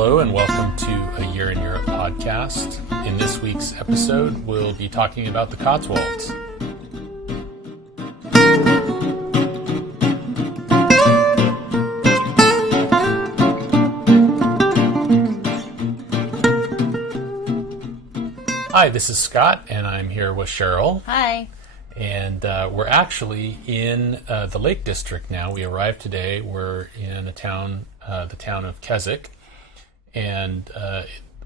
Hello and welcome to A Year in Europe podcast. In this week's episode, we'll be talking about the Cotswolds. Hi, this is Scott, and I'm here with Sheryl. Hi. And we're actually in the Lake District now. We arrived today. We're in the town of Keswick, and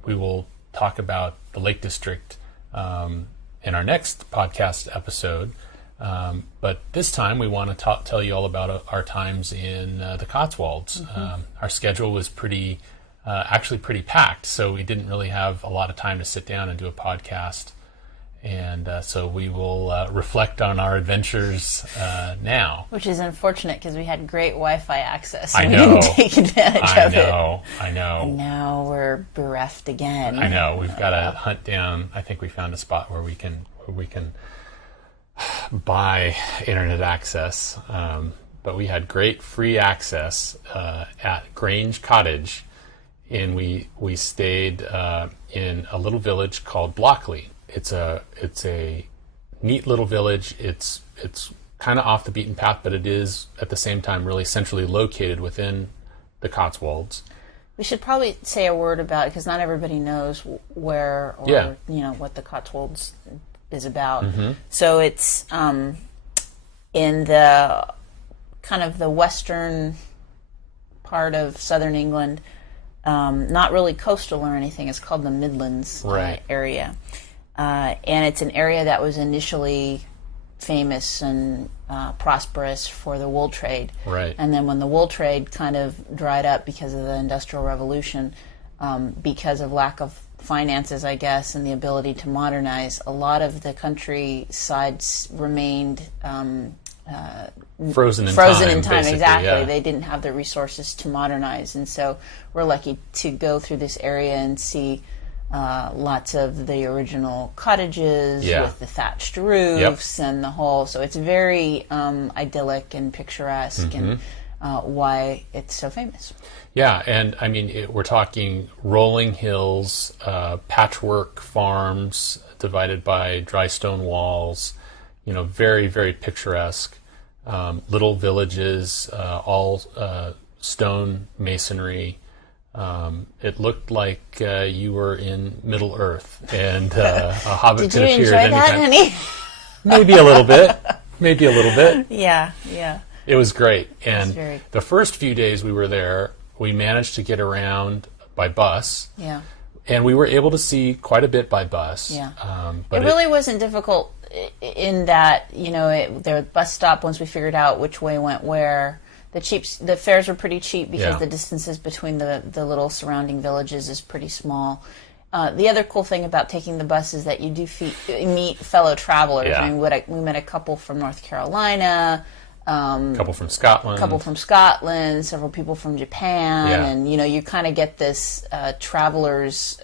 we will talk about the Lake District in our next podcast episode. But this time we want to tell you all about our times in the Cotswolds. Mm-hmm. Our schedule was actually pretty packed, so we didn't really have a lot of time to sit down and do a podcast. And so we will reflect on our adventures now. Which is unfortunate because we had great Wi-Fi access. I And know. we didn't take advantage of it. I know. And now we're bereft again. I know. We've got to hunt down. I think we found a spot where we can buy internet access. But we had great free access at Grange Cottage, and we stayed in a little village called Blockley. It's a neat little village. It's kind of off the beaten path, but it is at the same time really centrally located within the Cotswolds. We should probably say a word about it because not everybody knows where or what the Cotswolds is about. Mm-hmm. So it's in the kind of the western part of southern England, not really coastal or anything. It's called the Midlands area. And it's an area that was initially famous and prosperous for the wool trade. Right. And then when the wool trade kind of dried up because of the Industrial Revolution, because of lack of finances, I guess, and the ability to modernize, a lot of the countrysides remained frozen in time. Exactly. Yeah. They didn't have the resources to modernize. And so we're lucky to go through this area and see lots of the original cottages with the thatched roofs and the whole. So it's very idyllic and picturesque, mm-hmm. and why it's so famous. Yeah, and I mean, we're talking rolling hills, patchwork farms divided by dry stone walls, very, very picturesque. Little villages, all stone masonry. It looked like you were in Middle Earth, and a hobbit Did could you appear enjoy at any that, time. honey? Maybe a little bit. Yeah. It was great. And very the first few days we were there, we managed to get around by bus. Yeah. And we were able to see quite a bit by bus. Yeah. But it really wasn't difficult in that, the bus stop, once we figured out which way went where, the fares were pretty cheap because the distances between the little surrounding villages is pretty small. The other cool thing about taking the bus is that you do meet fellow travelers. Yeah. I mean, we met a couple from North Carolina, a couple from Scotland, several people from Japan, and you kind of get this travelers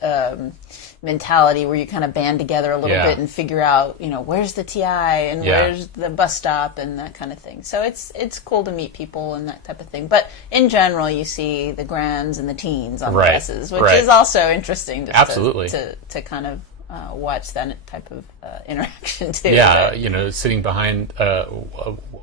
mentality where you kind of band together a little bit and figure out, where's the TI and where's the bus stop and that kind of thing. So it's cool to meet people and that type of thing. But in general, you see the grands and the teens on the buses, which is also interesting to kind of watch that type of interaction too. Yeah, sitting behind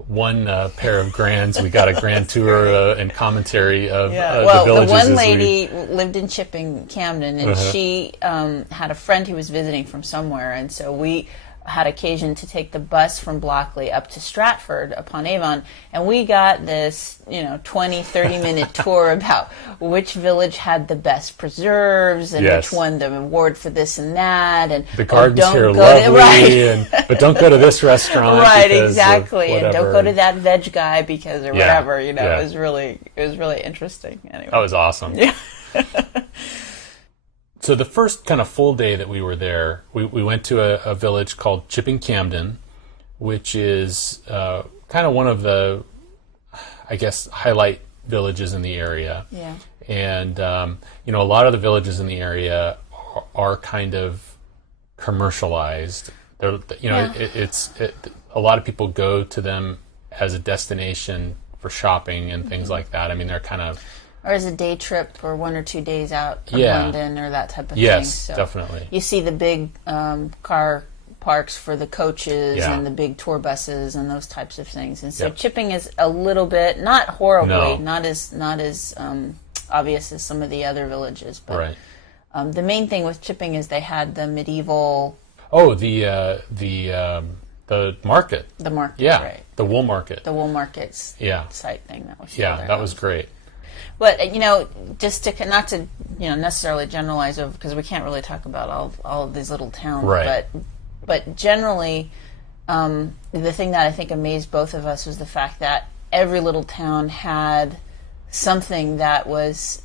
one pair of grands, we got a grand tour and commentary of the villages. The one lady lived in Chipping, Camden, and she had a friend who was visiting from somewhere, and so we had occasion to take the bus from Blockley up to Stratford upon Avon, and we got this 20-30 minute tour about which village had the best preserves and which won the award for this and that, and the gardens here are lovely, but don't go to this restaurant, exactly, and don't go to that veg guy because or whatever. It was really interesting. Anyway, that was awesome. Yeah. So the first kind of full day that we were there, we went to a village called Chipping Camden, which is kind of one of the, I guess, highlight villages in the area. Yeah. And, a lot of the villages in the area are kind of commercialized. It's a lot of people go to them as a destination for shopping and things like that. I mean, they're kind of Or as a day trip or 1 or 2 days out of Yeah. London or that type of thing. Yes, So definitely. you see the big car parks for the coaches Yeah. and the big tour buses and those types of things. And so Yep. chipping is a little bit, not horribly, No. not as obvious as some of the other villages. But Right. the main thing with chipping is they had the medieval, Oh, the market. the market, Yeah, right? the wool market. The wool markets Yeah. site thing that was still Yeah, there. that was great. But just to not to necessarily generalize over, because we can't really talk about all of these little towns. Right. But generally, the thing that I think amazed both of us was the fact that every little town had something that was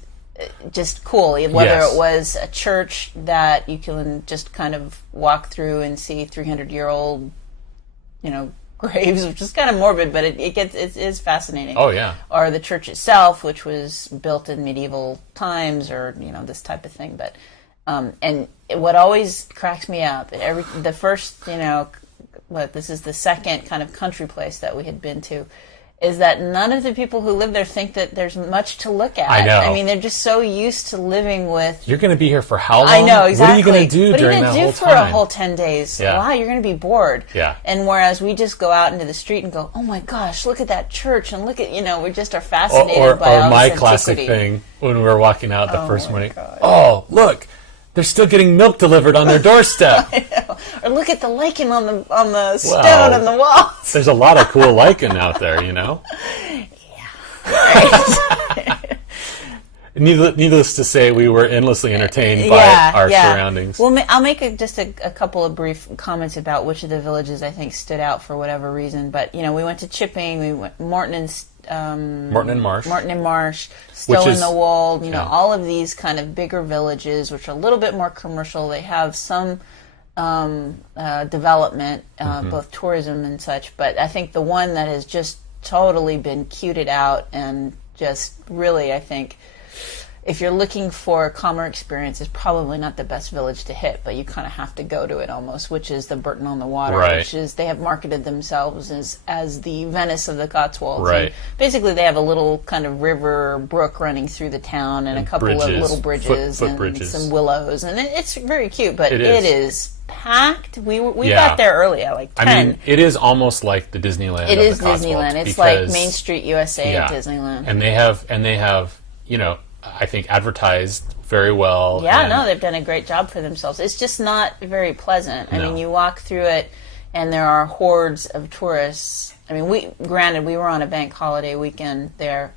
just cool. Whether Yes. it was a church that you can just kind of walk through and see 300-year-old, graves, which is kind of morbid, but it is fascinating. Oh, yeah. Or the church itself, which was built in medieval times, or this type of thing. But and what always cracks me up, the first, this is the second kind of country place that we had been to, is that none of the people who live there think that there's much to look at. I know. I mean, they're just so used to living with. You're going to be here for how long? I know, exactly. What are you going to do during that whole time? What are you going to do for a whole 10 days? Yeah. Wow, you're going to be bored. Yeah. And whereas we just go out into the street and go, oh my gosh, look at that church, and look at, we just are fascinated by all my this classic antiquity. thing when we were walking out the first my morning. God. Oh, look, they're still getting milk delivered on their doorstep. I know. Or look at the lichen on the stone on the wall. There's a lot of cool lichen out there, Needless to say, we were endlessly entertained by our surroundings. Well, I'll make just a couple of brief comments about which of the villages I think stood out for whatever reason. But we went to Chipping, we went Morton and Marsh, Stow in the Wold. All of these kind of bigger villages, which are a little bit more commercial. They have some development, both tourism and such. But I think the one that has just totally been cuted out and just really, I think, if you're looking for a calmer experience, it's probably not the best village to hit, but you kind of have to go to it almost, which is the Burton on the Water, right. which is, they have marketed themselves as the Venice of the Cotswolds. Right. And basically, they have a little kind of river brook running through the town and a couple of little bridges foot and bridges. some willows, and it's very cute, but it is packed. We got there early at like 10. I mean, it is almost like the Disneyland. It of is the Cotswolds, Disneyland. It's because, like Main Street USA at Disneyland. And they have, I think advertised very well. Yeah, no, they've done a great job for themselves. It's just not very pleasant. I mean, you walk through it, and there are hordes of tourists. I mean, we were on a bank holiday weekend there,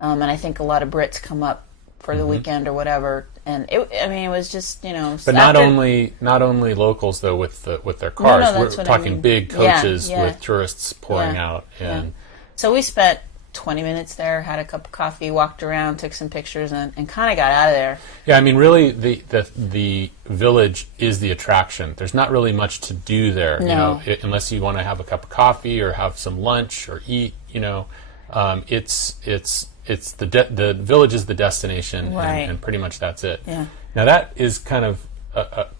and I think a lot of Brits come up for the weekend or whatever. And it was just, But not only locals though with their cars. No, we're talking big coaches with tourists pouring out. And so we spent 20 minutes there, had a cup of coffee, walked around, took some pictures, and kind of got out of there. Yeah, I mean, really, the village is the attraction. There's not really much to do there, unless you want to have a cup of coffee or have some lunch or eat. It's the village is the destination, right. and pretty much that's it. Yeah. Now that is kind of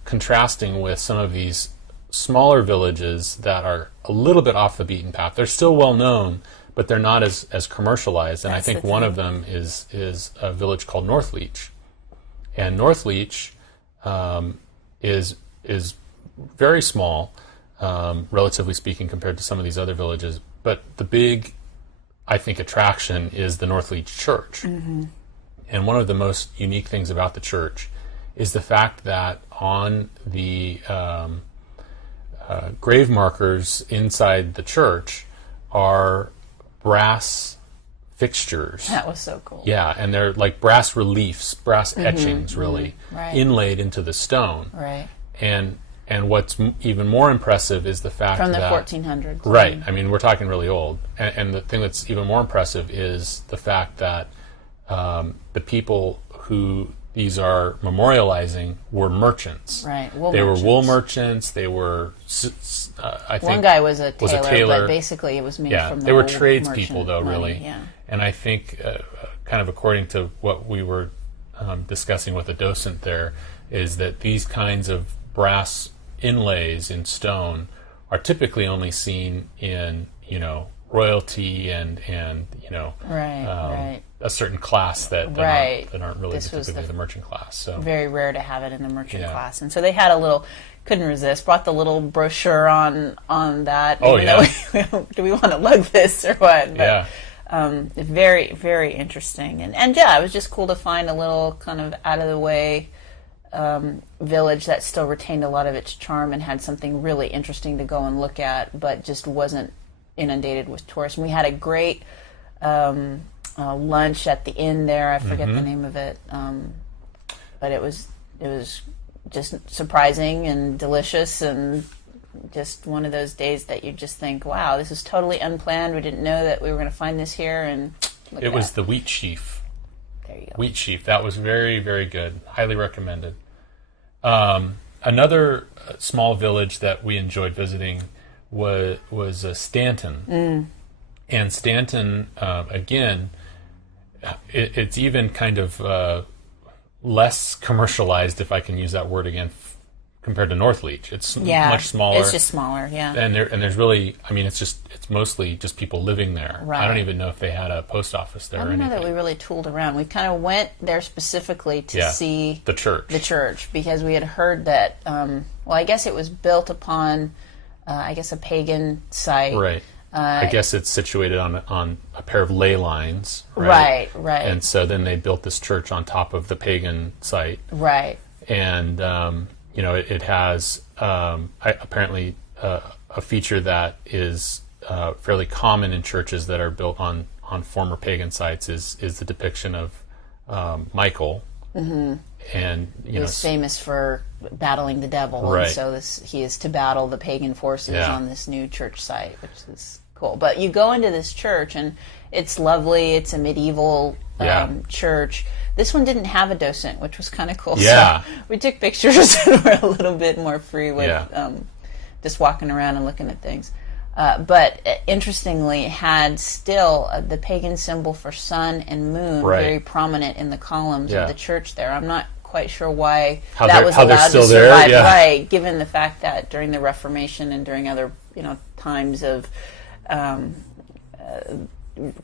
contrasting with some of these smaller villages that are a little bit off the beaten path. They're still well known, but they're not as commercialized. And That's I think one of them is a village called Northleach, and Northleach is very small, relatively speaking, compared to some of these other villages. But the big, I think, attraction is the Northleach Church. Mm-hmm. And one of the most unique things about the church is the fact that on the grave markers inside the church are brass fixtures. That was so cool. Yeah, and they're like brass reliefs, brass etchings, really, right. inlaid into the stone. Right. And what's even more impressive is the fact from the that 1400s. Right. I mean, we're talking really old. And the thing that's even more impressive is the fact that the people who these are memorializing were merchants. Right. They were wool merchants. They were, I think, one guy was a tailor, but basically it was made from the they were wool tradespeople, though, money. really. Yeah. And I think, kind of according to what we were discussing with a docent there, is that these kinds of brass inlays in stone are typically only seen in, royalty and right. a certain class that aren't really typically the merchant class. So very rare to have it in the merchant class, and so they had a little. Couldn't resist. Brought the little brochure on that. Oh yeah. Do we want to lug this or what? But, yeah. Very, very interesting, and yeah, it was just cool to find a little kind of out of the way village that still retained a lot of its charm and had something really interesting to go and look at, but just wasn't inundated with tourists. And we had a great lunch at the inn there. I forget the name of it, but it was just surprising and delicious, and just one of those days that you just think, wow, this is totally unplanned. We didn't know that we were going to find this here. And it was the Wheat Sheaf. There you go. Wheat Sheaf. That was very, very good. Highly recommended. Another small village that we enjoyed visiting was Stanton. And Stanton, again, it's even kind of less commercialized, if I can use that word again, compared to Northleach. It's much smaller. It's just smaller, yeah. And there's really, I mean, it's mostly just people living there. Right. I don't even know if they had a post office there. I don't know that we really tooled around. We kind of went there specifically to see the church, because we had heard that. Well, I guess it was built upon, a pagan site. Right. I guess it's situated on a pair of ley lines. Right. Right. And so then they built this church on top of the pagan site. Right. And it has apparently a feature that is fairly common in churches that are built on former pagan sites is the depiction of Michael. Mm-hmm. And he's famous for battling the devil, right. And so he is to battle the pagan forces on this new church site, which is cool. But you go into this church, and it's lovely. It's a medieval church. This one didn't have a docent, which was kind of cool. Yeah. So we took pictures and were a little bit more free with just walking around and looking at things. But interestingly, it had still the pagan symbol for sun and moon very prominent in the columns of the church there. I'm not quite sure why that was allowed to survive, right? Given the fact that during the Reformation and during other times of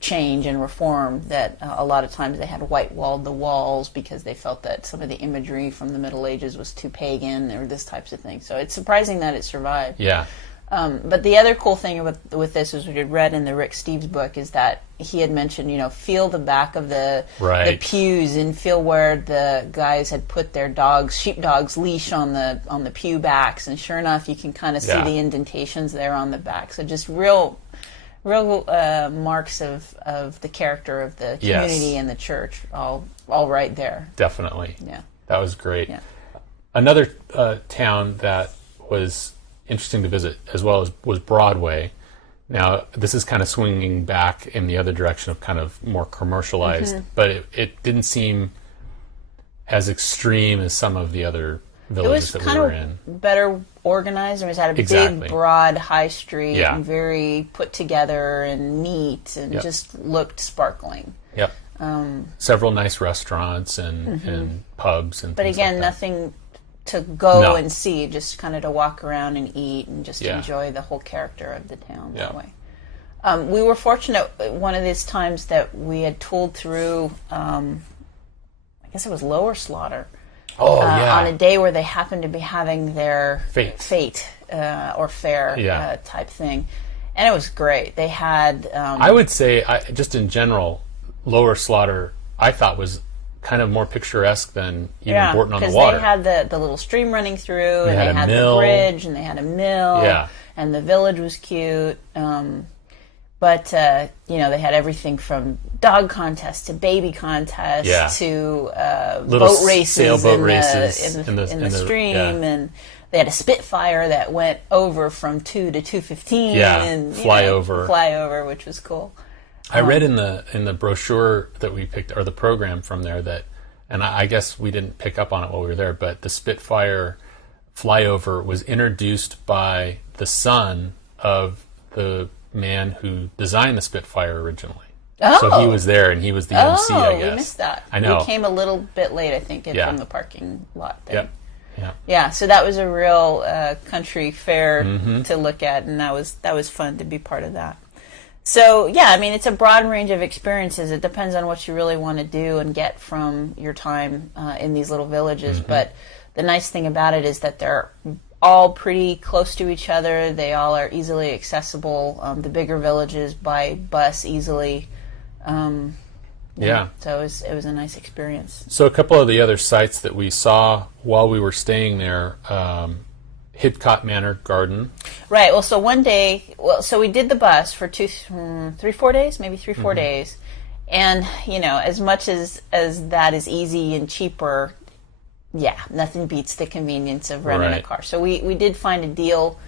change and reform, that a lot of times they had white-walled the walls because they felt that some of the imagery from the Middle Ages was too pagan or this types of thing. So it's surprising that it survived. Yeah. But the other cool thing with this, as we had read in the Rick Steves book, is that he had mentioned, feel the back of the pews and feel where the guys had put their sheepdogs leash on the pew backs, and sure enough, you can kind of see the indentations there on the back. So just real marks of the character of the community and the church, all right there. Definitely. Yeah. That was great. Yeah. Another town that was interesting to visit as well was Broadway. Now, this is kind of swinging back in the other direction of kind of more commercialized, but it didn't seem as extreme as some of the other villages that we were in. It was kind of better organized. It was at a big, broad high street and very put together and neat and just looked sparkling. Yep. Several nice restaurants and pubs and things like that. But again, nothing to go and see, just kind of to walk around and eat and just enjoy the whole character of the town that way. We were fortunate one of these times that we had tooled through, I guess it was Lower Slaughter, on a day where they happened to be having their fete or fair type thing. And it was great. They had... I would say, just in general, Lower Slaughter, I thought was kind of more picturesque than even Bourton on the Water. Because they had the little stream running through, and they had the bridge, and they had a mill, and the village was cute. But they had everything from dog contests to baby contests to boat races, sailboat races in the stream, and they had a Spitfire that went over from 2 to 2:15, and flyover, which was cool. I read in the brochure that we picked, or the program from there, that, and I guess we didn't pick up on it while we were there, but the Spitfire flyover was introduced by the son of the man who designed the Spitfire originally. Oh. So he was there, and he was the MC, I guess. We missed that. I know. We came a little bit late, I think, from the parking lot thing. Yeah, so that was a real country fair to look at, and that was fun to be part of that. So, yeah, I mean, it's a broad range of experiences. It depends on what you really want to do and get from your time in these little villages. But the nice thing about it is that they're all pretty close to each other. They all are easily accessible. The bigger villages by bus easily. Yeah. So it was a nice experience. So a couple of the other sites that we saw while we were staying there, Hidcote Manor Garden. Right. Well, so one day, so we did the bus for 4 days, maybe 4 days. And, you know, as much as that is easy and cheaper, yeah, nothing beats the convenience of renting a car. So we did find a deal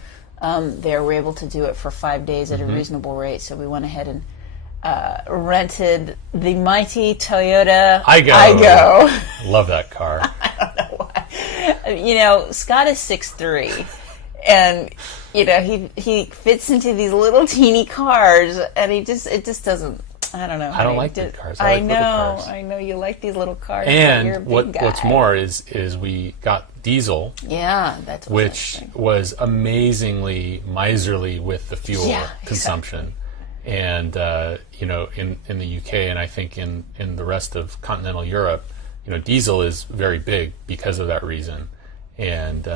there. We were able to do it for 5 days at a reasonable rate. So we went ahead and rented the mighty Toyota Aygo. Love that car. I don't know why. You know, Scott is 6'3", and you know he fits into these little teeny cars, and it just doesn't. I don't know. I don't like big cars. I like little cars. I know you like these little cars. And but you're a big guy. What's more is we got diesel. Yeah, that's which was amazingly miserly with the fuel consumption. Exactly. And you know, in the UK, and I think in the rest of continental Europe, you know, diesel is very big because of that reason. And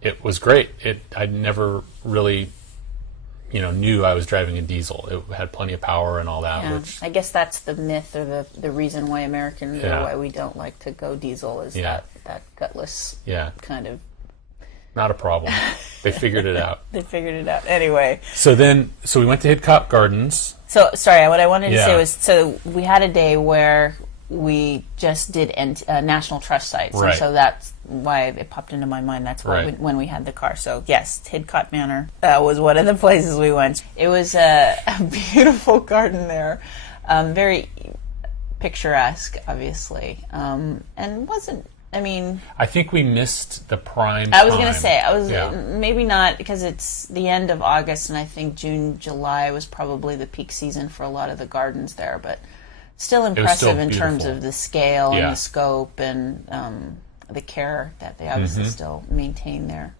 it was great. I never really, you know, knew I was driving a diesel. It had plenty of power and all that. Yeah. Which, I guess that's the myth or the reason why Americans or why we don't like to go diesel is that gutless kind of. Not a problem. They figured it out. They figured it out. Anyway. So we went to Hidcote Gardens. So, sorry, what I wanted to say was, so we had a day where we just did National Trust sites. Right. And so that's why it popped into my mind. That's why when we had the car. So, yes, Hidcote Manor was one of the places we went. It was a beautiful garden there. Very picturesque, obviously. And wasn't... I mean, I think we missed the prime time. I was going to say, maybe not, because it's the end of August, and I think June, July was probably the peak season for a lot of the gardens there, but still impressive in terms of the scale and the scope and the care that they obviously still maintain there.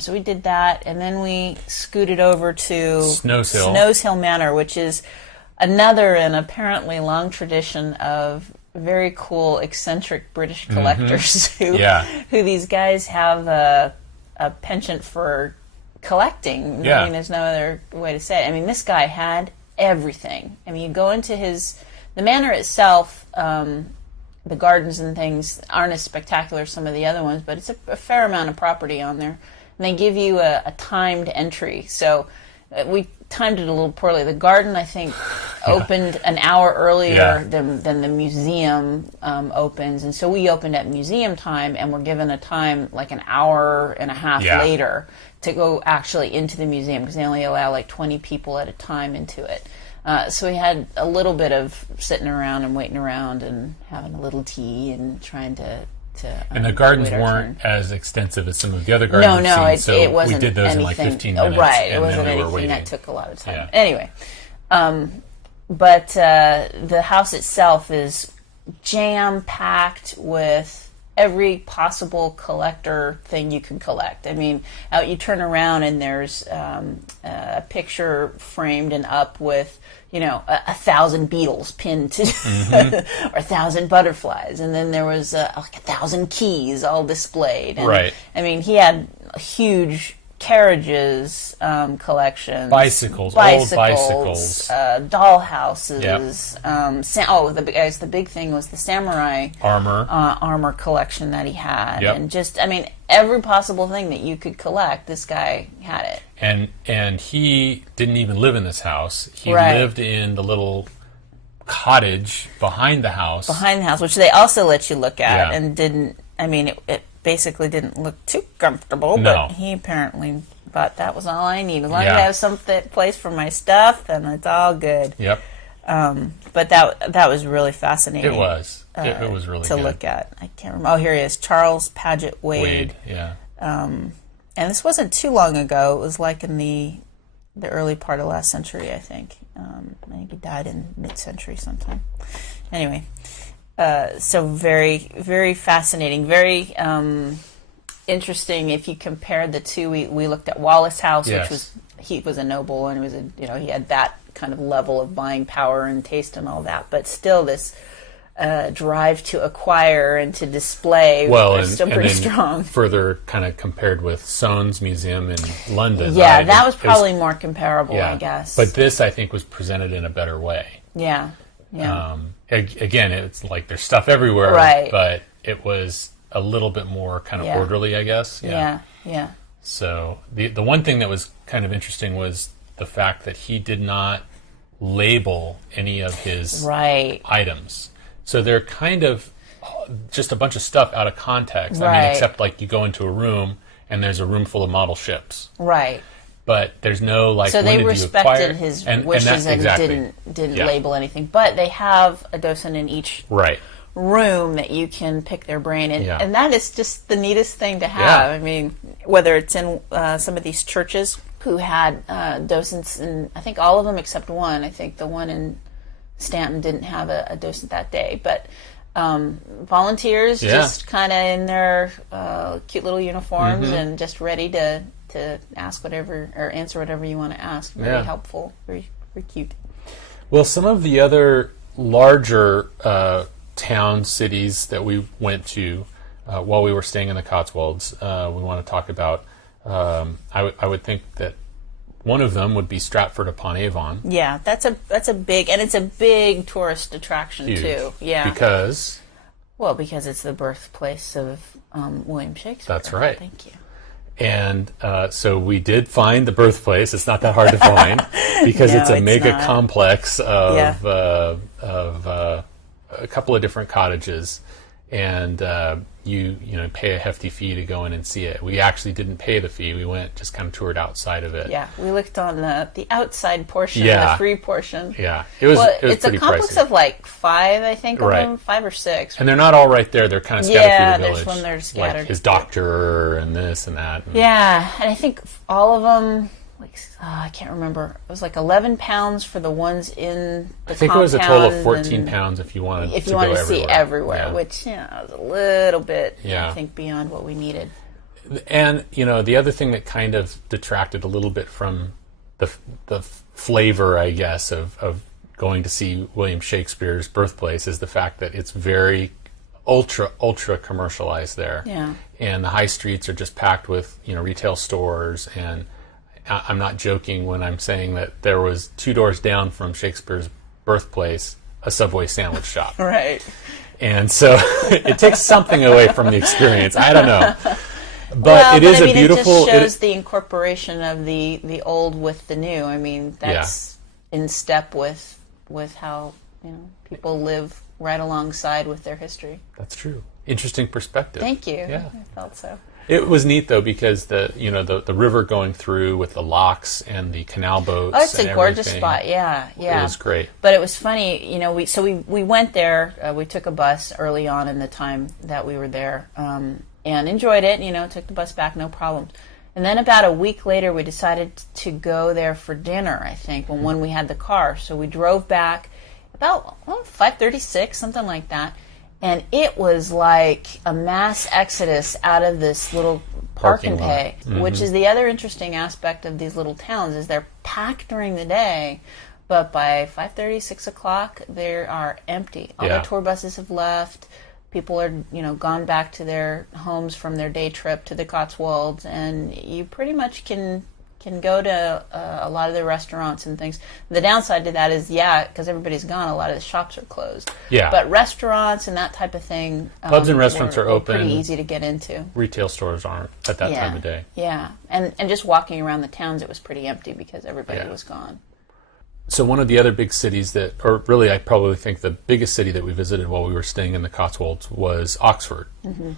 So we did that, and then we scooted over to Snows Hill Manor, which is another and apparently long tradition of very cool, eccentric British collectors who these guys have a penchant for collecting. Yeah. I mean, there's no other way to say it. I mean, this guy had everything. I mean, you go into the manor itself, the gardens and things aren't as spectacular as some of the other ones, but it's a fair amount of property on there. And they give you a timed entry. So we timed it a little poorly. The garden, I think, opened an hour earlier than the museum opens, and so we opened at museum time and were given a time like an hour and a half later to go actually into the museum, because they only allow like 20 people at a time into it. So we had a little bit of sitting around and waiting around and having a little tea and trying to and the gardens weren't as extensive as some of the other gardens. No, it wasn't. We did those anything, in like 15 minutes. Right, it wasn't anything that took a lot of time. Anyway, but the house itself is jam-packed with every possible collector thing you can collect. I mean, you turn around and there's a picture framed and up with, you know, 1,000 beetles pinned to, or 1,000 butterflies, and then there was like 1,000 keys all displayed. And, right. I mean, he had a huge carriages collection, bicycles, old bicycles, doll houses. The big thing was the samurai armor collection that he had, and just, I mean, every possible thing that you could collect, this guy had it. And he didn't even live in this house. He lived in the little cottage behind the house. Which they also let you look at, and didn't. I mean, it basically didn't look too comfortable, but he apparently thought that was all I need. As long as I have some place for my stuff, then it's all good. Yep. But that was really fascinating. It was. It was really to good. Look at. I can't remember. Oh, here he is, Charles Paget Wade. And this wasn't too long ago. It was like in the early part of last century, I think. I think he died in mid-century sometime. Anyway. So very, very fascinating. Very interesting if you compared the two. We looked at Wallace House, Yes. which he was a noble, and it was he had that kind of level of buying power and taste and all that, but still this drive to acquire and to display was still pretty strong. Further kind of compared with Soane's Museum in London. Yeah, right? that was probably more comparable, I guess. But this, I think, was presented in a better way. Yeah, yeah. Again, it's like there's stuff everywhere, right. But it was a little bit more kind of orderly, I guess. Yeah, yeah. So the one thing that was kind of interesting was the fact that he did not label any of his items. So they're kind of just a bunch of stuff out of context. I mean, except like you go into a room and there's a room full of model ships. Right. But there's no like. So they respected his wishes and exactly. didn't label anything. But they have a docent in each room that you can pick their brain, and that is just the neatest thing to have. I mean, whether it's in some of these churches who had docents, and I think all of them except one. I think the one in Stanton didn't have a docent that day, but volunteers just kind of in their cute little uniforms and just ready to ask whatever or answer whatever you want to ask. Very helpful, very, very cute. Well, some of the other larger town cities that we went to while we were staying in the Cotswolds, we want to talk about. I would think that one of them would be Stratford-upon-Avon. Yeah, that's a big, and it's a big tourist attraction too. Yeah, because it's the birthplace of William Shakespeare. That's right. Thank you. And so we did find the birthplace. It's not that hard to find because it's a mega complex of a couple of different cottages, and you pay a hefty fee to go in and see it. We actually didn't pay the fee. We went, just kind of toured outside of it. Yeah, we looked on the outside portion, the free portion. Yeah, it was it's pretty a complex pricey. Of like 5, I think, of them, 5 or 6. And they're not all right there. They're kind of scattered through the village. There's one they're scattered. Like his doctor and this and that. And I think all of them, I can't remember. It was like £11 for the ones in the compound. I think it was a total of £14 if you wanted to see everywhere, which was a little bit, I think, beyond what we needed. And the other thing that kind of detracted a little bit from the flavor, I guess, of going to see William Shakespeare's birthplace is the fact that it's very ultra commercialized there. Yeah. And the high streets are just packed with retail stores, and I'm not joking when I'm saying that there was 2 doors down from Shakespeare's birthplace a Subway sandwich shop. Right. And so it takes something away from the experience. I don't know. But it just shows the incorporation of the old with the new. I mean, that's in step with how people live right alongside with their history. That's true. Interesting perspective. Thank you. Yeah. I felt so. It was neat though because the river going through with the locks and the canal boats. Oh, it's a gorgeous spot. Yeah. It was great. But it was funny, we went there. We took a bus early on in the time that we were there, and enjoyed it. Took the bus back, no problems. And then about a week later, we decided to go there for dinner. I think when we had the car, so we drove back about 5:36, something like that. And it was like a mass exodus out of this little park and pay, which is the other interesting aspect of these little towns, is they're packed during the day, but by 5:30, 6 o'clock, they are empty. All the tour buses have left. People are, gone back to their homes from their day trip to the Cotswolds, and you pretty much can go to a lot of the restaurants and things. The downside to that is, because everybody's gone, a lot of the shops are closed. Yeah. But restaurants and that type of thing, pubs and restaurants are open. Pretty easy to get into. Retail stores aren't at that time of day. Yeah, and just walking around the towns, it was pretty empty because everybody was gone. So one of the other big cities or really I probably think the biggest city that we visited while we were staying in the Cotswolds was Oxford. Mm-hmm.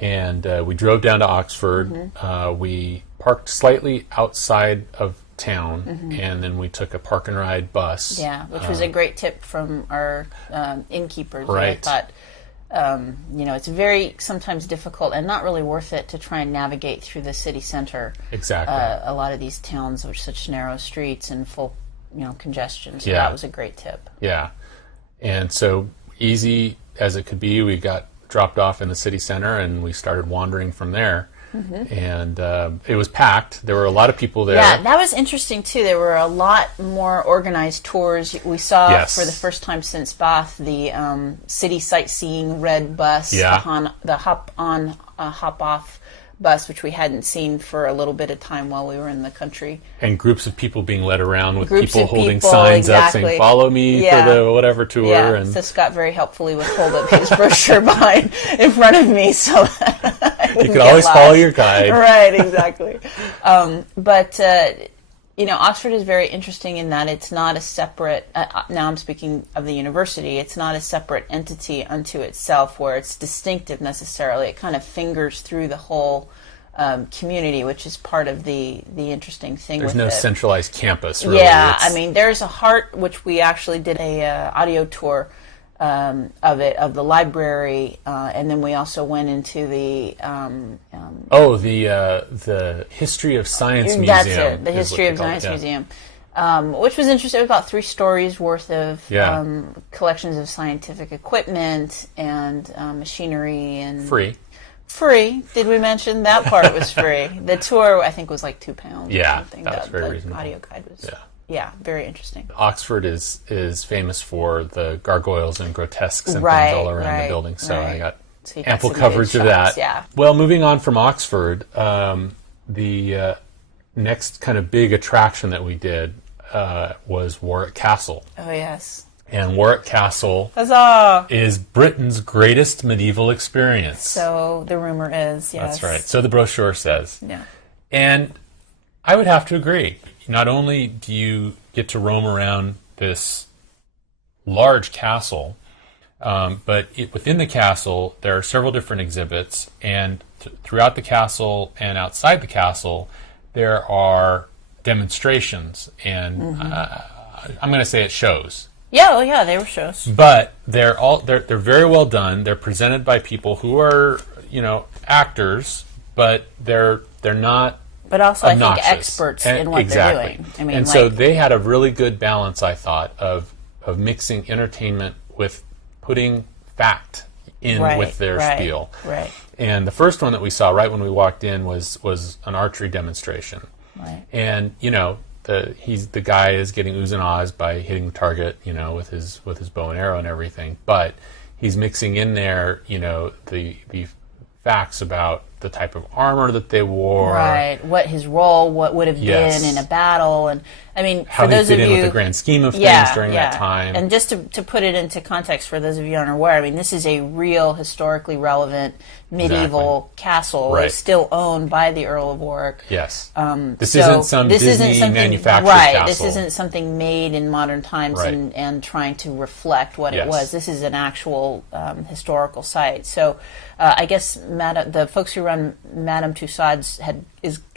And we drove down to Oxford. Mm-hmm. We parked slightly outside of town, and then we took a park and ride bus. Yeah, which was a great tip from our innkeepers. Right. I thought, it's very sometimes difficult and not really worth it to try and navigate through the city center. Exactly. A lot of these towns are such narrow streets and full, congestion. So that was a great tip. Yeah. And so easy as it could be, we got dropped off in the city center and we started wandering from there. and it was packed. There were a lot of people there. Yeah, that was interesting too. There were a lot more organized tours. We saw for the first time since Bath the city sightseeing red bus, the hop on, hop off bus, which we hadn't seen for a little bit of time while we were in the country. And groups of people being led around with people holding signs up saying, "Follow me for the whatever tour." Yeah. And so Scott very helpfully would hold up his brochure behind in front of me so that you could always follow your guide. Right, exactly. Oxford is very interesting in that it's not a separate, now I'm speaking of the university, it's not a separate entity unto itself where it's distinctive necessarily. It kind of fingers through the whole community, which is part of the interesting thing. There's with no it. centralized campus, really. Yeah, I mean, there's a heart, which we actually did a audio tour of the library, and then we also went into the the History of Science Museum. That's it, the History of Science Museum, which was interesting. It was about 3 stories worth of collections of scientific equipment and machinery and Free. Did we mention that part was free? The tour, I think, was like £2. Yeah, or something. that was very reasonable. Audio guide was. Yeah, very interesting. Oxford is famous for the gargoyles and grotesques and things all around the building, so I got ample coverage of that. Yeah. Well, moving on from Oxford, the next kind of big attraction that we did was Warwick Castle. Oh, yes. And Warwick Castle is Britain's greatest medieval experience. So the rumor is, yes. That's right. So the brochure says. Yeah. And I would have to agree. Not only do you get to roam around this large castle, but within the castle there are several different exhibits, and throughout the castle and outside the castle there are demonstrations, and I'm going to say it shows. Yeah, they were shows. But they're very well done. They're presented by people who are actors, but they're not. But also, obnoxious. I think experts in what they're doing. I mean, so they had a really good balance, I thought, of mixing entertainment with putting fact in with their spiel. Right. And the first one that we saw right when we walked in was an archery demonstration. Right. And the guy is getting oohs and ahs by hitting the target, with his bow and arrow and everything. But he's mixing in there, the facts about the type of armor that they wore, right? What his role, what would have been in a battle, and I mean, how for those he fit of in you, with the grand scheme of things during that time. And just to put it into context for those of you unaware, I mean, this is a real historically relevant medieval castle. Right. It's still owned by the Earl of Warwick. Yes. This isn't some Disney manufactured castle. This isn't something made in modern times and trying to reflect what it was. This is an actual historical site. So I guess the folks who run Madame Tussauds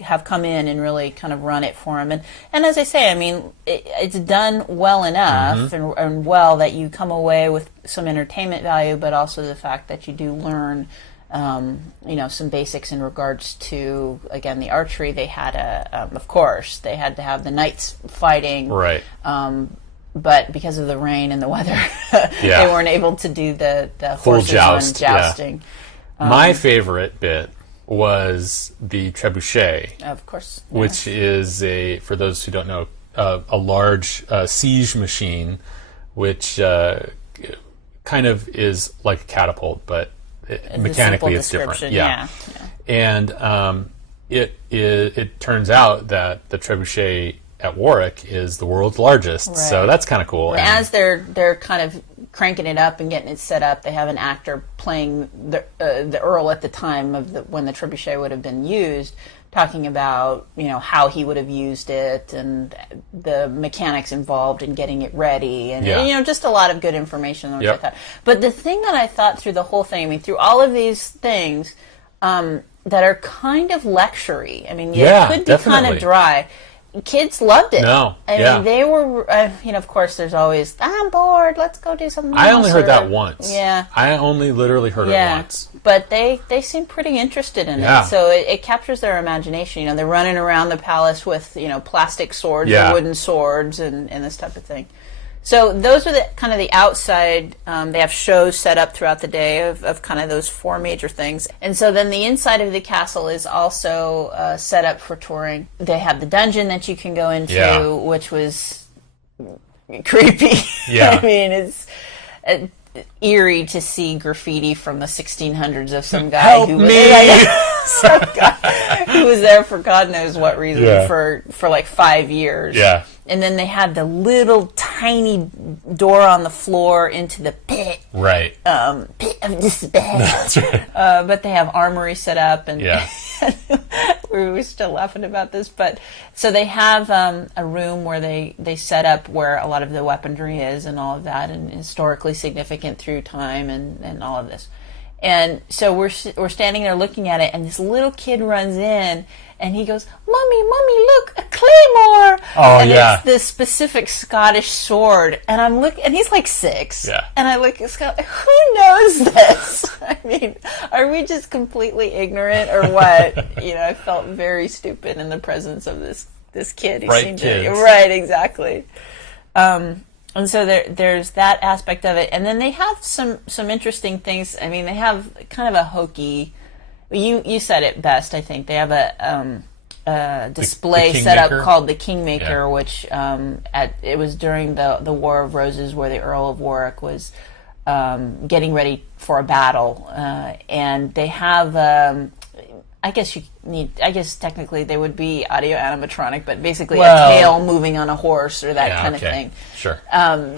have come in and really kind of run it for him. And as I say, I mean, it's done well enough and well that you come away with some entertainment value, but also the fact that you do learn some basics in regards to, again, the archery. They had of course, they had to have the knights fighting. Right. But because of the rain and the weather, they weren't able to do the horses jousting. Yeah. My favorite bit was the trebuchet. Of course. Yeah. Which is, for those who don't know, a large siege machine, which kind of is like a catapult, but mechanically it's different. Yeah. And it turns out that the trebuchet at Warwick is the world's largest, so that's kind of cool. And as they're kind of cranking it up and getting it set up, they have an actor playing the Earl at the time of when the trebuchet would have been used, talking about how he would have used it and the mechanics involved in getting it ready, and just a lot of good information. Like that. But the thing that I thought through the whole thing, I mean, through all of these things that are kind of lecture-y, I mean, it could be kind of dry. Kids loved it. I mean, they were, of course, there's always, I'm bored, let's go do something else. I only heard that once. Yeah. I only literally heard it once. But they seem pretty interested in it. So it captures their imagination. They're running around the palace with, plastic swords or wooden swords and this type of thing. So those are the kind of the outside. They have shows set up throughout the day of kind of those four major things. And so then the inside of the castle is also set up for touring. They have the dungeon that you can go into, which was creepy. Yeah. I mean, it's eerie to see graffiti from the 1600s of some guy who was there for God knows what reason for like 5 years. Yeah. And then they had the little tiny door on the floor into the pit. Right. Pit of despair. That's right. But they have armory set up, and we were still laughing about this. But so they have a room where they set up where a lot of the weaponry is and all of that, and historically significant through time and all of this. And so we're standing there looking at it, and this little kid runs in, and he goes, "Mommy, look, a claymore!" Oh, and yeah. it's this specific Scottish sword. And I'm looking, and he's like 6. Yeah. And I look at Scott, who knows this? I mean, are we just completely ignorant or what? I felt very stupid in the presence of this kid. He Bright kids. Right, exactly. And so there's that aspect of it. And then they have some interesting things. I mean, they have kind of a hokey... You said it best, I think. They have a display set up called the Kingmaker, which it was during the War of Roses, where the Earl of Warwick was getting ready for a battle. And they have... I guess technically they would be audio animatronic, but basically a tail moving on a horse or that kind of thing. Sure.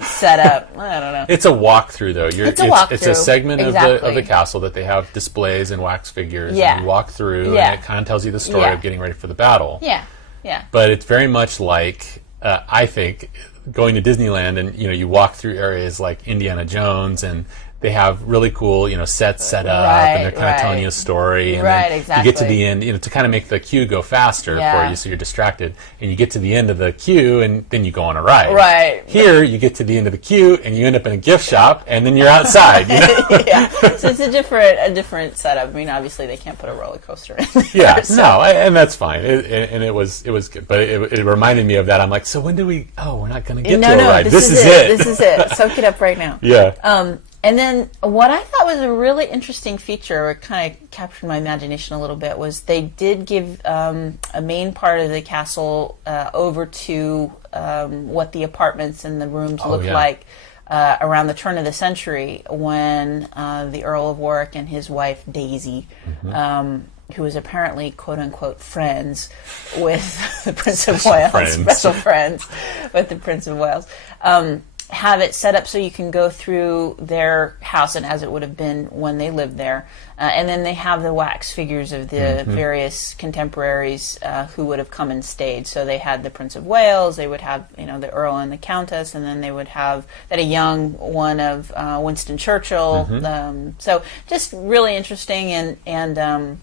Set up. I don't know. It's a walkthrough, though. It's a segment of the castle that they have displays and wax figures. Yeah. And you walk through, and it kind of tells you the story of getting ready for the battle. Yeah. Yeah. But it's very much like, I think, going to Disneyland, and you walk through areas like Indiana Jones, and they have really cool, sets set up, and they're kind of telling you a story. And then exactly. You get to the end, to kind of make the queue go faster for you, so you're distracted. And you get to the end of the queue, and then you go on a ride. Right. Here, you get to the end of the queue, and you end up in a gift shop, and then you're outside. Yeah. So it's a different setup. I mean, obviously they can't put a roller coaster in there. Yeah. So. No, and that's fine. It was good, but it reminded me of that. I'm like, so when do we? Oh, we're not going to get to a ride. This is it. This is it. Soak it up right now. Yeah. And then what I thought was a really interesting feature, it kind of captured my imagination a little bit, was they did give a main part of the castle over to what the apartments and the rooms looked like around the turn of the century, when the Earl of Warwick and his wife Daisy, who was apparently quote-unquote friends with the Prince of Wales, special friends with the Prince of Wales, have it set up so you can go through their house, and as it would have been when they lived there. And then they have the wax figures of the various contemporaries who would have come and stayed. So they had the Prince of Wales, they would have the Earl and the Countess, and then they would have a young one of Winston Churchill. So just really interesting, and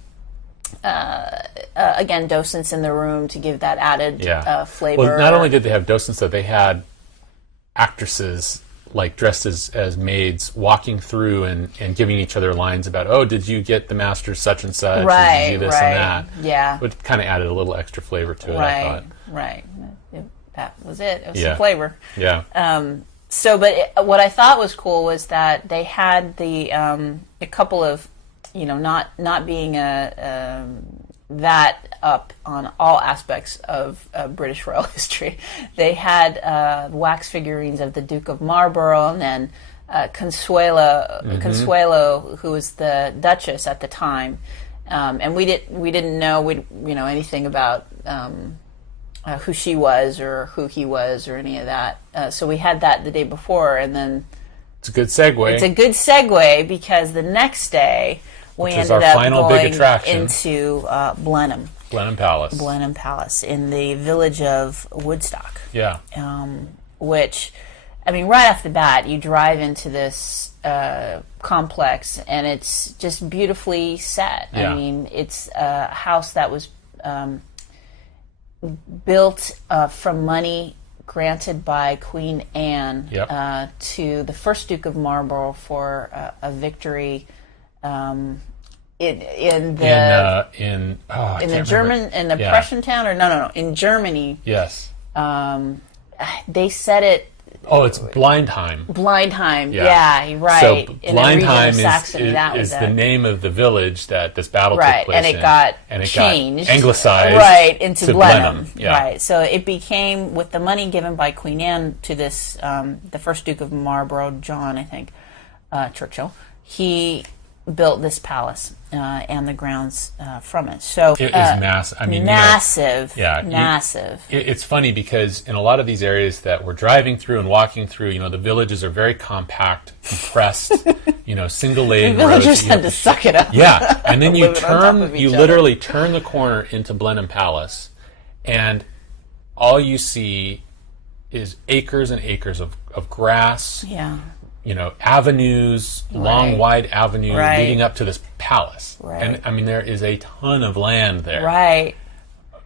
again, docents in the room to give that added flavor. Well, not only did they have docents, though, they had actresses like dressed as maids walking through and giving each other lines about, oh, did you get the master's such and such? Right, did you do this and that? Yeah. Which kind of added a little extra flavor to it, I thought. Right. That was it. It was some flavor. Yeah. What I thought was cool was that they had a couple of, not being that up on all aspects of British royal history. They had wax figurines of the Duke of Marlborough, and then Consuelo, who was the Duchess at the time, and we didn't know anything about who she was or who he was or any of that. So we had that the day before, and then it's a good segue. It's a good segue because the next day we ended up going into Blenheim. Blenheim Palace. Blenheim Palace in the village of Woodstock. Yeah. Which, I mean, right off the bat, you drive into this complex, and it's just beautifully set. Yeah. I mean, it's a house that was built from money granted by Queen Anne to the first Duke of Marlborough for a victory in the Prussian town, or no, in Germany. Yes. They set it Oh, it's Blindheim. Blindheim, yeah, right. So in the region Blindheim of Saxony, is the name of the village that this battle took place and it in. got and it changed, got anglicized, right, into Blenheim, Yeah. right. So it became, with the money given by Queen Anne to this, the first Duke of Marlborough, John, I think, Churchill, he built this palace and the grounds from it. So it is massive. I mean, massive. Massive. It's funny because in a lot of these areas that we're driving through and walking through, the villages are very compact, compressed, single lane. The villagers tend to suck it up. Yeah, and then you literally other. turn the corner into Blenheim Palace, and all you see is acres and acres of grass. Yeah. Avenues, long, wide avenue leading up to this palace. Right. And, I mean, there is a ton of land there. Right.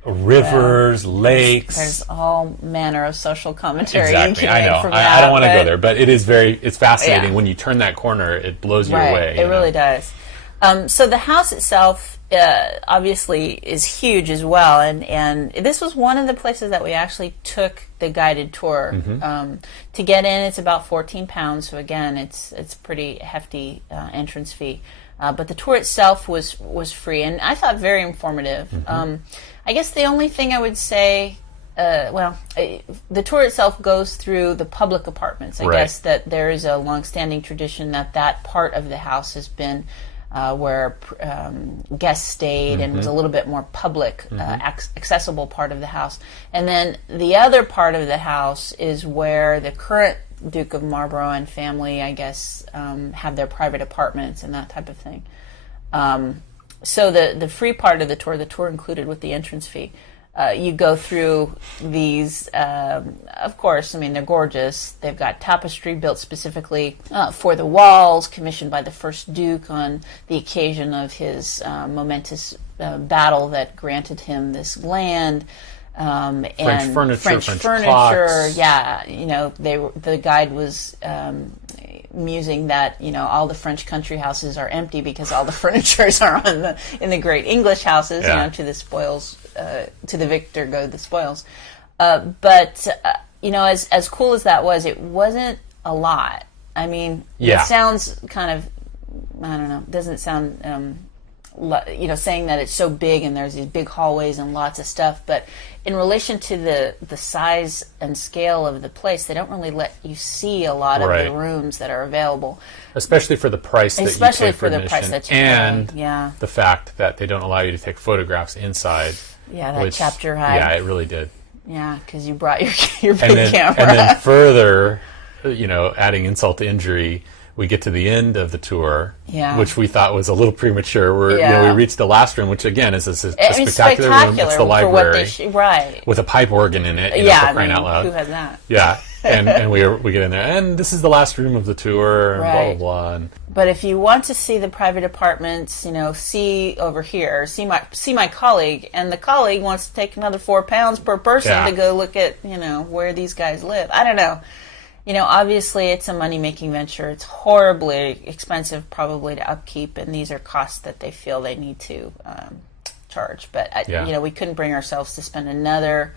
Rivers, lakes. There's all manner of social commentary. Exactly, you can I know. Make from I don't want to but go there, but it's fascinating. Yeah. When you turn that corner, it blows you right. away. It really does. So the house itself obviously is huge as well, and this was one of the places that we actually took the guided tour. To get in, it's about £14, so again, it's pretty hefty entrance fee. But the tour itself was free, and I thought very informative. I guess the only thing I would say, the tour itself goes through the public apartments. I guess that there is a long-standing tradition that part of the house has been where guests stayed and was a little bit more public, accessible part of the house. And then the other part of the house is where the current Duke of Marlborough and family, I guess, have their private apartments and that type of thing. So the free part of the tour included with the entrance fee, you go through these, of course, I mean, they're gorgeous. They've got tapestry built specifically for the walls, commissioned by the first Duke on the occasion of his momentous battle that granted him this land. French furniture, French clocks. Yeah, the guide was musing that all the French country houses are empty because all the furnitures are in the great English houses. To the spoils, to the victor go the spoils. But as cool as that was, it wasn't a lot. I mean, it sounds kind of, I don't know, doesn't sound saying that it's so big and there's these big hallways and lots of stuff, but in relation to the size and scale of the place, they don't really let you see a lot of the rooms that are available. Especially for the price that you pay for admission, and pay. The fact that they don't allow you to take photographs inside. Yeah, that chapter high. Yeah, it really did. Yeah, because you brought your big camera. And then further, adding insult to injury, we get to the end of the tour, which we thought was a little premature. We reached the last room, which again is a spectacular room. It's the library, with a pipe organ in it. For crying out loud. Who has that? Yeah, and we get in there, and this is the last room of the tour, and blah blah blah. And but if you want to see the private apartments, see over here, see my colleague, and the colleague wants to take another £4 per person to go look at where these guys live. I don't know. Obviously it's a money-making venture. It's horribly expensive probably to upkeep, and these are costs that they feel they need to charge. But, we couldn't bring ourselves to spend another.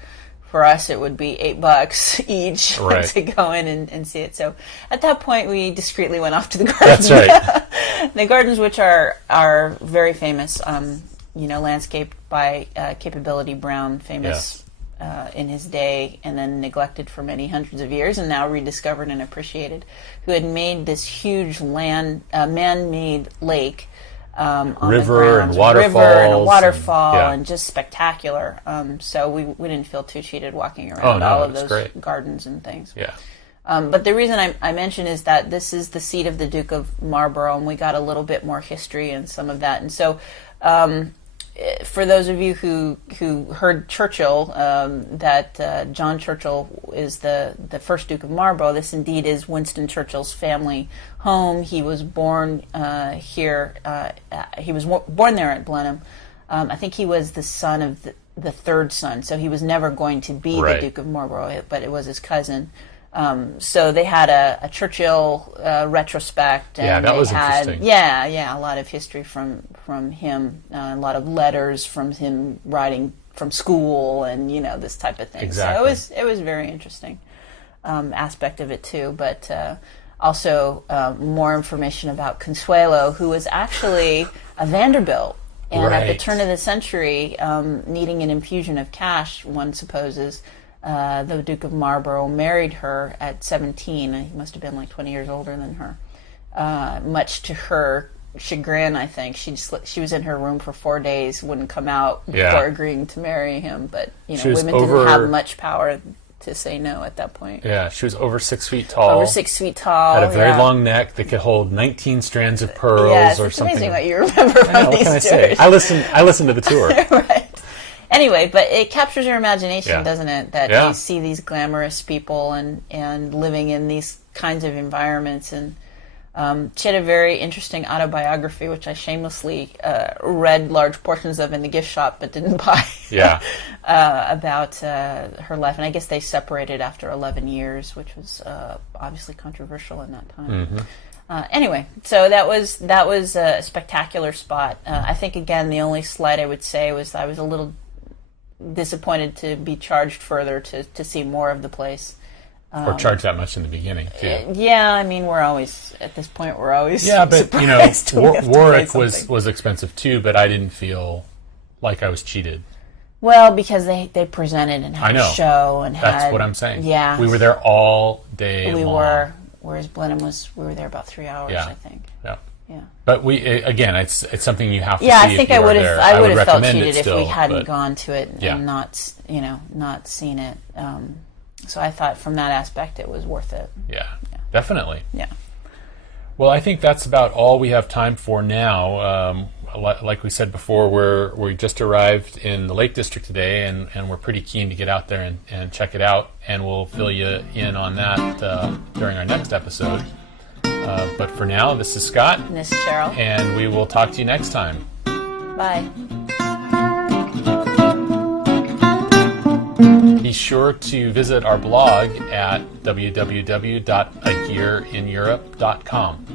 For us, it would be $8 each to go in and see it. So at that point, we discreetly went off to the gardens. That's right. The gardens, which are very famous, landscaped by Capability Brown, famous in his day, and then neglected for many hundreds of years, and now rediscovered and appreciated, who had made this huge man-made lake on river the and waterfall, and just spectacular. So we didn't feel too cheated walking around all of those gardens and things. Yeah. But the reason I mention is that this is the seat of the Duke of Marlborough, and we got a little bit more history and some of that. And so for those of you who heard Churchill, that John Churchill is the first Duke of Marlborough, this indeed is Winston Churchill's family home. He was born here. He was born there at Blenheim. I think he was the son of the third son, so he was never going to be the Duke of Marlborough, but it was his cousin. So they had a Churchill retrospect, and that was interesting. A lot of history from him, a lot of letters from him writing from school, and this type of thing. Exactly. So it was very interesting. aspect of it too, but also more information about Consuelo, who was actually a Vanderbilt. And at the turn of the century, needing an infusion of cash, one supposes, the Duke of Marlborough married her at 17. He must have been like 20 years older than her. Much to her chagrin, I think. She was in her room for 4 days, wouldn't come out before agreeing to marry him. But women didn't have much power to say no at that point. Yeah, she was over 6 feet tall. Over 6 feet tall. Had a very long neck that could hold 19 strands of pearls or something. It's amazing what you remember from these what can tours. I say? I listened to the tour. Right. Anyway, but it captures your imagination, doesn't it? That you see these glamorous people and living in these kinds of environments. And she had a very interesting autobiography, which I shamelessly read large portions of in the gift shop, but didn't buy. About her life, and I guess they separated after 11 years, which was obviously controversial in that time. Anyway, so that was a spectacular spot. I think again the only slight I would say was I was a little disappointed to be charged further to see more of the place. Or charge that much in the beginning too. Yeah, I mean we're always at this point but Warwick was expensive too, but I didn't feel like I was cheated. Well, because they presented and had a show and that's what I'm saying. Yeah, we were there all day. We were, whereas Blenheim we were there about 3 hours. I think. Yeah. But it's something you have to see. I think I would have felt cheated still, if we hadn't gone to it and not seen it. So I thought from that aspect it was worth it. Yeah, definitely. Yeah. Well, I think that's about all we have time for now. Like we said before, we just arrived in the Lake District today, and we're pretty keen to get out there and check it out, and we'll fill you in on that during our next episode. But for now, this is Scott. And this is Sheryl. And we will talk to you next time. Bye. Be sure to visit our blog at www.agearineurope.com.